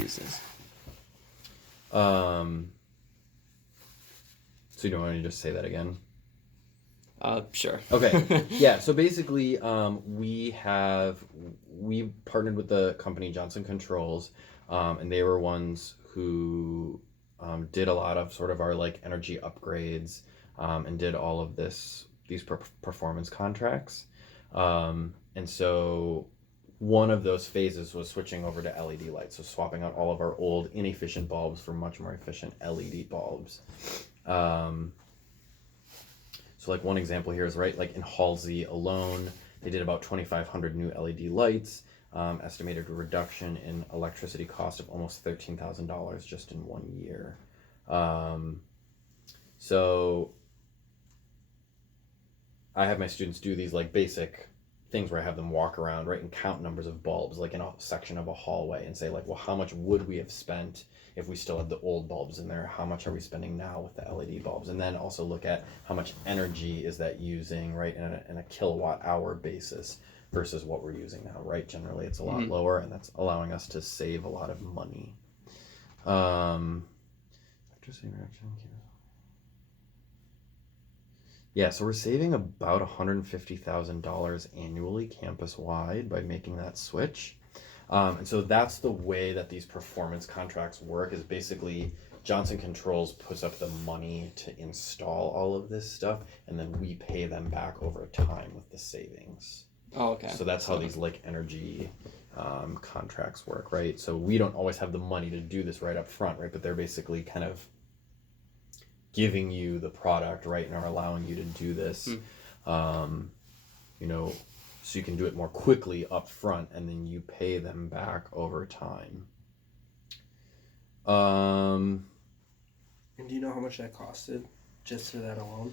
uses. So you don't want to just say that again? Sure. Okay. Yeah. So basically, we partnered with the company Johnson Controls, and they were ones who did a lot of sort of our like energy upgrades, and did all of these performance contracts. And so one of those phases was switching over to LED lights, so swapping out all of our old inefficient bulbs for much more efficient LED bulbs. So like one example here is right, like in Halsey alone, they did about 2,500 new LED lights, estimated a reduction in electricity cost of almost $13,000 just in 1 year. So I have my students do these like basic things where I have them walk around, right, and count numbers of bulbs, like in a section of a hallway, and say like, well, how much would we have spent if we still had the old bulbs in there? How much are we spending now with the LED bulbs? And then also look at how much energy is that using, right, in a kilowatt hour basis versus what we're using now, right? Generally, it's a lot lower, and that's allowing us to save a lot of money. Yeah, so we're saving about $150,000 annually campus-wide by making that switch. And so that's the way that these performance contracts work, is basically Johnson Controls puts up the money to install all of this stuff, and then we pay them back over time with the savings. Oh, okay. So that's how these like energy contracts work, right? So we don't always have the money to do this right up front, right? But they're basically kind of giving you the product, right, and are allowing you to do this, you know, so you can do it more quickly up front, and then you pay them back over time. And do you know how much that costed just for that alone?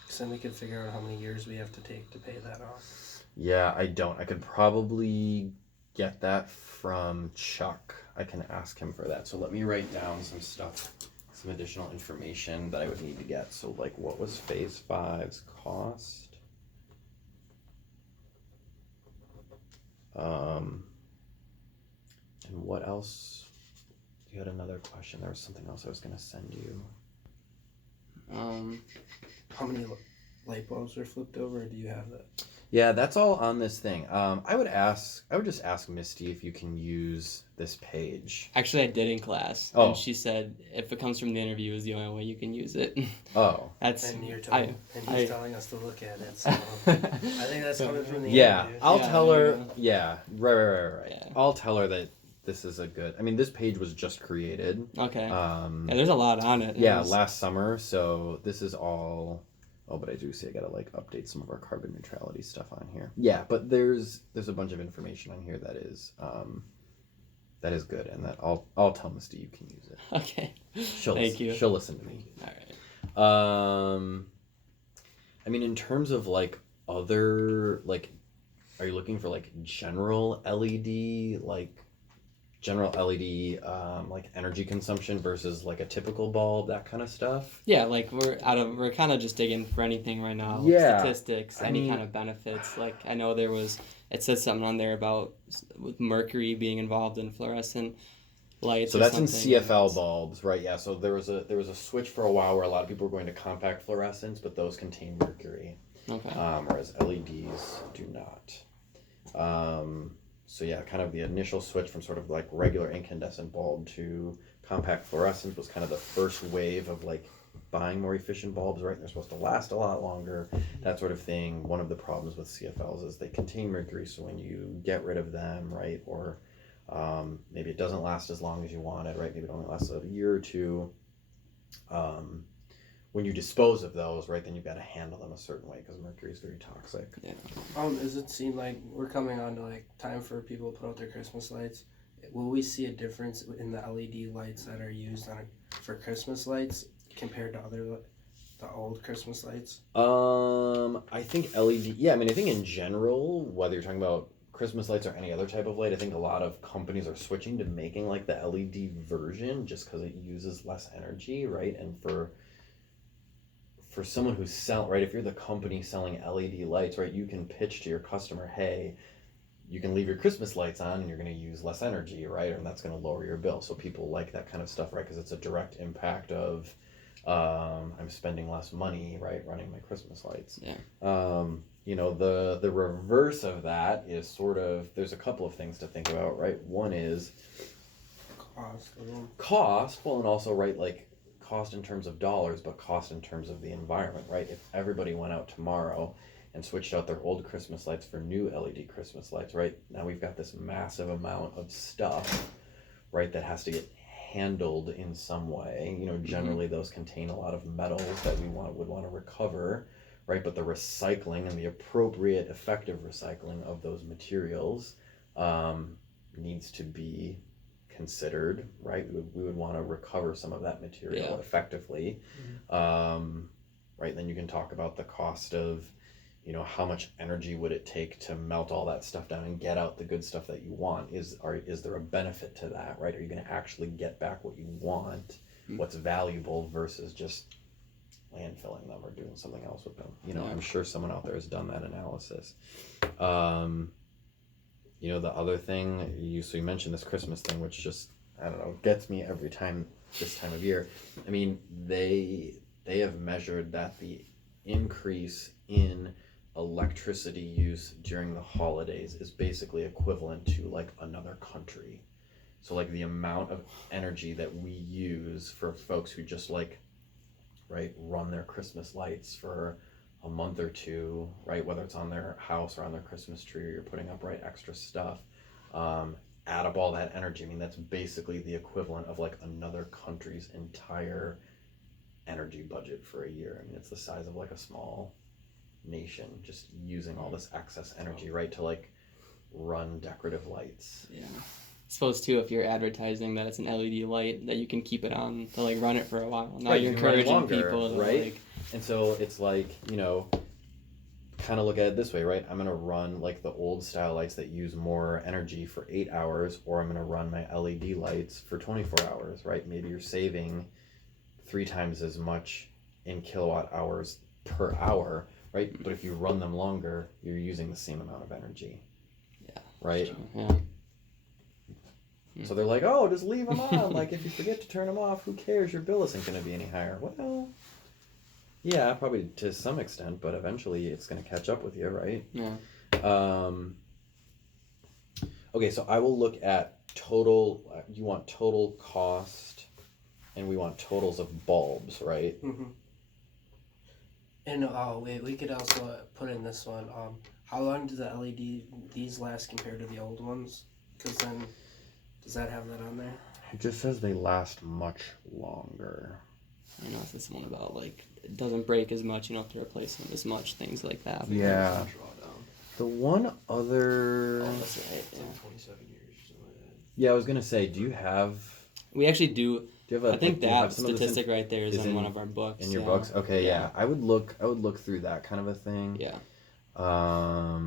Because then we could figure out how many years we have to take to pay that off. Yeah, I don't. I could probably get that from Chuck. I can ask him for that. So let me write down some stuff, some additional information that I would need to get. So like, what was phase 5's cost? And what else? You had another question. There was something else I was going to send you. How many light bulbs were flipped over? Or do you have that? Yeah, that's all on this thing. I would just ask Misty if you can use this page. Actually, I did in class, and she said if it comes from the interview is the only way you can use it. Oh. And he's telling us to look at it, so I think that's coming from the interview. I'll tell her. Yeah, right. Yeah. I'll tell her that this is a good. I mean, this page was just created. Okay. Yeah, there's a lot on it. Last summer. So this is all. Oh, but I do see I gotta like update some of our carbon neutrality stuff on here. Yeah, but there's a bunch of information on here that is good, and that I'll tell Misty you can use it. Okay. Thank you. She'll listen to me. All right. I mean, in terms of like other like, are you looking for like general LED like energy consumption versus like a typical bulb, that kind of stuff? Yeah, like we're kind of just digging for anything right now. Like statistics, any kind of benefits. Like I know it says something on there about with mercury being involved in fluorescent lights. So that's in CFL bulbs, right? Yeah. So there was a switch for a while where a lot of people were going to compact fluorescents, but those contain mercury. Okay. Whereas LEDs do not. So yeah, kind of the initial switch from sort of like regular incandescent bulb to compact fluorescence was kind of the first wave of like buying more efficient bulbs, right? They're supposed to last a lot longer, that sort of thing. One of the problems with CFLs is they contain mercury, so when you get rid of them, right, or maybe it doesn't last as long as you wanted, right? Maybe it only lasts a year or two. When you dispose of those, right, then you've got to handle them a certain way because mercury is very toxic. Yeah. Does it seem like we're coming on to like time for people to put out their Christmas lights? Will we see a difference in the LED lights that are used for Christmas lights compared to the old Christmas lights? I think LED. Yeah, I mean, I think in general, whether you're talking about Christmas lights or any other type of light, I think a lot of companies are switching to making like the LED version just because it uses less energy, right? And for someone who's if you're the company selling LED lights, right, you can pitch to your customer, hey, you can leave your Christmas lights on and you're going to use less energy, right? And that's going to lower your bill. So people like that kind of stuff, right? Because it's a direct impact of I'm spending less money, right, running my Christmas lights. Yeah. You know, the reverse of that is sort of, there's a couple of things to think about, right? One is cost, well, and also, right, like cost in terms of dollars, but cost in terms of the environment, right? If everybody went out tomorrow and switched out their old Christmas lights for new LED Christmas lights, right? Now we've got this massive amount of stuff, right, that has to get handled in some way. You know, generally those contain a lot of metals that we would want to recover, right? But the recycling and the appropriate, effective recycling of those materials needs to be considered, right? We would want to recover some of that material effectively, right? Then you can talk about the cost of, you know, how much energy would it take to melt all that stuff down and get out the good stuff that you want? Is there a benefit to that, right? Are you going to actually get back what you want, what's valuable, versus just landfilling them or doing something else with them? You know, I'm sure someone out there has done that analysis. You know, the other thing, so you mentioned this Christmas thing, which just, I don't know, gets me every time this time of year. I mean, they have measured that the increase in electricity use during the holidays is basically equivalent to like another country. So like the amount of energy that we use for folks who just like, right, run their Christmas lights for a month or two, right, whether it's on their house or on their Christmas tree, or you're putting up, right, extra stuff, add up all that energy. I mean, that's basically the equivalent of like another country's entire energy budget for a year. I mean, it's the size of like a small nation just using all this excess energy, right, to like run decorative lights. Yeah. I suppose too, if you're advertising that it's an LED light, that you can keep it on to like run it for a while. Now you're encouraging people to right? like... And so it's like, you know, kind of look at it this way, right? I'm going to run like the old style lights that use more energy for 8 hours, or I'm going to run my LED lights for 24 hours, right? Maybe you're saving 3 times as much in kilowatt hours per hour, right? But if you run them longer, you're using the same amount of energy. Yeah. Right? Yeah. So they're like, oh, just leave them on. Like, if you forget to turn them off, who cares? Your bill isn't going to be any higher. Well, yeah, probably to some extent, but eventually it's going to catch up with you, right? Yeah. Okay, so I will look at total, you want total cost, and we want totals of bulbs, right? Mm-hmm. And we could also put in this one, how long do the LEDs last compared to the old ones? Because then, does that have that on there? It just says they last much longer. I know it says something about like it doesn't break as much, you don't have to replace them as much, things like that. Yeah. The one other... Oh, that's right. It's like 27 years or something like that. Yeah, I was gonna say, do you have... We actually do. Do you have a, I think do you have that some of this statistic right there is in one of our books. In your books? Okay, yeah. I would look through that kind of a thing. Yeah. I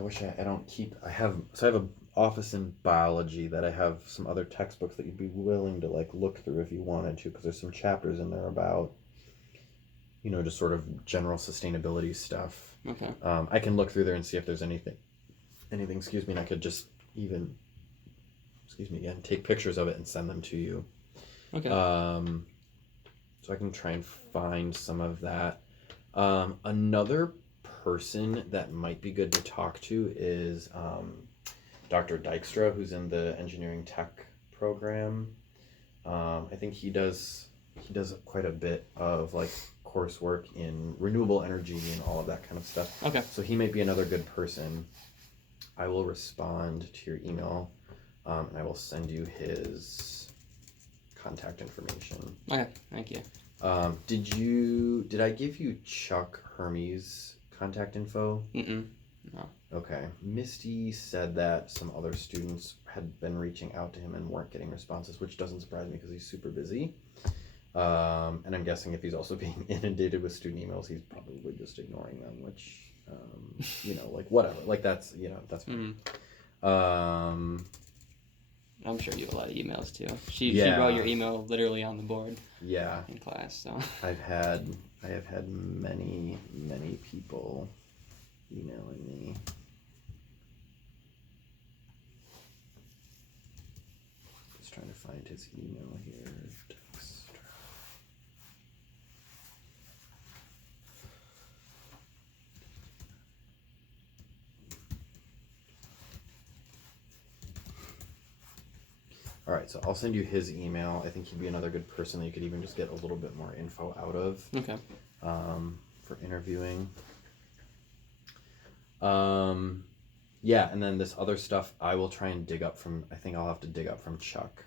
wish I don't keep... I have an office in biology that I have some other textbooks that you'd be willing to like look through if you wanted to, because there's some chapters in there about, you know, just sort of general sustainability stuff. Okay. I can look through there and see if there's anything, excuse me, and I could just even, take pictures of it and send them to you. Okay. So I can try and find some of that. Another person that might be good to talk to is Dr. Dykstra, who's in the engineering tech program. I think he does quite a bit of like coursework in renewable energy and all of that kind of stuff. Okay. So he might be another good person. I will respond to your email, and I will send you his contact information. Okay, thank you. Did I give you Chuck Hermes' contact info? No. Okay. Misty said that some other students had been reaching out to him and weren't getting responses, which doesn't surprise me because he's super busy. And I'm guessing if he's also being inundated with student emails, he's probably just ignoring them, which, you know, like whatever. Like that's, you know, that's fine. I'm sure you have a lot of emails too. She wrote your email literally on the board. Yeah. In class, so. I have had many people emailing me. find his email here. Text. All right, so I'll send you his email. I think he'd be another good person that you could even just get a little bit more info out of. Okay. For interviewing. Yeah, and then this other stuff I will try and dig up from, I think I'll have to dig up from Chuck,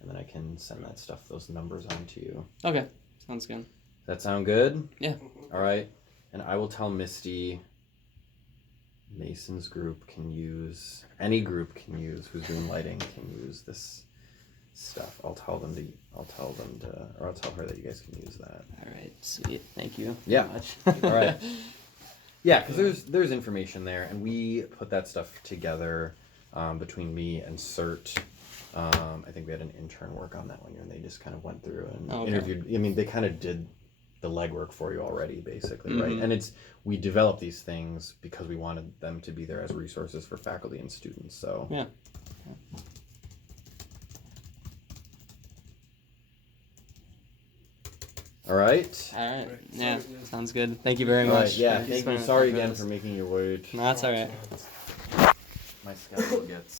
and then I can send that stuff, those numbers on to you. Okay, sounds good. That sound good? Yeah. All right, and I will tell Misty Mason's group can use, any group can use, who's doing lighting can use this stuff. I'll tell her that you guys can use that. All right, sweet. Thank you. Yeah. Very much. All right. Yeah, because there's information there, and we put that stuff together between me and CERT. I think we had an intern work on that one year, and they just kind of went through and interviewed. I mean, they kind of did the legwork for you already, basically, right? And we developed these things because we wanted them to be there as resources for faculty and students. So yeah. All right. All right. Yeah, sounds good. Thank you very much. Right, yeah, thank you. Sorry again for making you wait. No, that's all right. My schedule gets